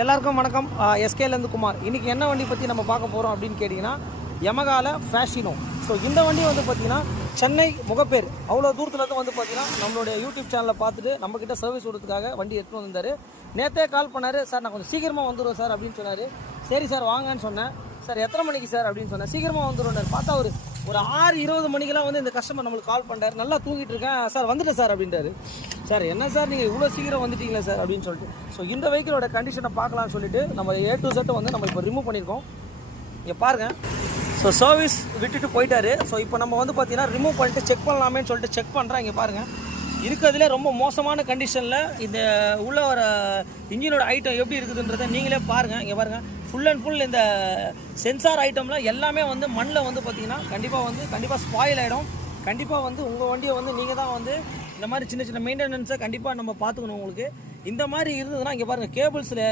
எல்லாருக்கும் வணக்கம். எஸ்கேலேருந்து குமார். இன்றைக்கி என்ன வண்டி பற்றி நம்ம பார்க்க போகிறோம் அப்படின்னு கேட்டிங்கன்னா யமகால ஃபேஷினோ. ஸோ இந்த வண்டி வந்து பார்த்திங்கன்னா சென்னை முகப்பேர் அவ்வளோ தூரத்துலேருந்து வந்து பார்த்திங்கன்னா நம்மளுடைய யூடியூப் சேனலை பார்த்துட்டு நம்மக்கிட்ட சர்வீஸ் விடுறதுக்காக வண்டி எடுத்துகிட்டு வந்திருந்தார். நேற்றே கால் பண்ணார், சார் நான் கொஞ்சம் சீக்கிரமாக வந்துடுவேன் சார் அப்படின்னு சொன்னார். சரி சார் வாங்கன்னு சொன்னேன். சார் எத்தனை மணிக்கு சார் அப்படின்னு சொன்னேன். சீக்கிரமாக வந்துடுவார். பார்த்தா ஒரு 6:20 மணிக்கெல்லாம் வந்து இந்த கஸ்டமர் நம்மளுக்கு கால் பண்ணுறாரு. நல்லா தூங்கிட்டு இருக்கேன் சார், வந்துட்டேன் சார் அப்படின்றாரு. சார் என்ன சார் நீங்கள் இவ்வளோ சீக்கிரம் வந்துட்டீங்களா சார் அப்படின்னு சொல்லிட்டு. ஸோ இந்த வெஹிக்கிளோட கண்டிஷனை பார்க்கலான்னு சொல்லிட்டு நம்ம A to Z வந்து நம்ம இப்போ ரிமூவ் பண்ணியிருக்கோம். இங்கே பாருங்கள். ஸோ சர்வீஸ் விட்டுட்டு போயிட்டாரு. ஸோ இப்போ நம்ம வந்து பார்த்தீங்கன்னா ரிமூவ் பண்ணிட்டு செக் பண்ணலாமேன்னு சொல்லிட்டு செக் பண்ணுறேன். இங்கே பாருங்கள், இருக்கிறதுலே ரொம்ப மோசமான கண்டிஷனில் இந்த உள்ள வர இன்ஜினோட ஐட்டம் எப்படி இருக்குதுன்றதை நீங்களே பாருங்கள். இங்கே பாருங்கள், ஃபுல் அண்ட் ஃபுல் இந்த சென்சார் ஐட்டம்லாம் எல்லாமே வந்து மண்ணில் வந்து பார்த்தீங்கன்னா கண்டிப்பாக ஸ்பாயில் ஆகிடும். கண்டிப்பாக வந்து உங்கள் வண்டியை வந்து நீங்கள் தான் வந்து இந்த மாதிரி சின்ன சின்ன மெயின்டெனன்ஸை கண்டிப்பாக நம்ம பார்த்துக்கணும். உங்களுக்கு இந்த மாதிரி இருந்ததுன்னா இங்கே பாருங்கள், கேபிள்ஸில்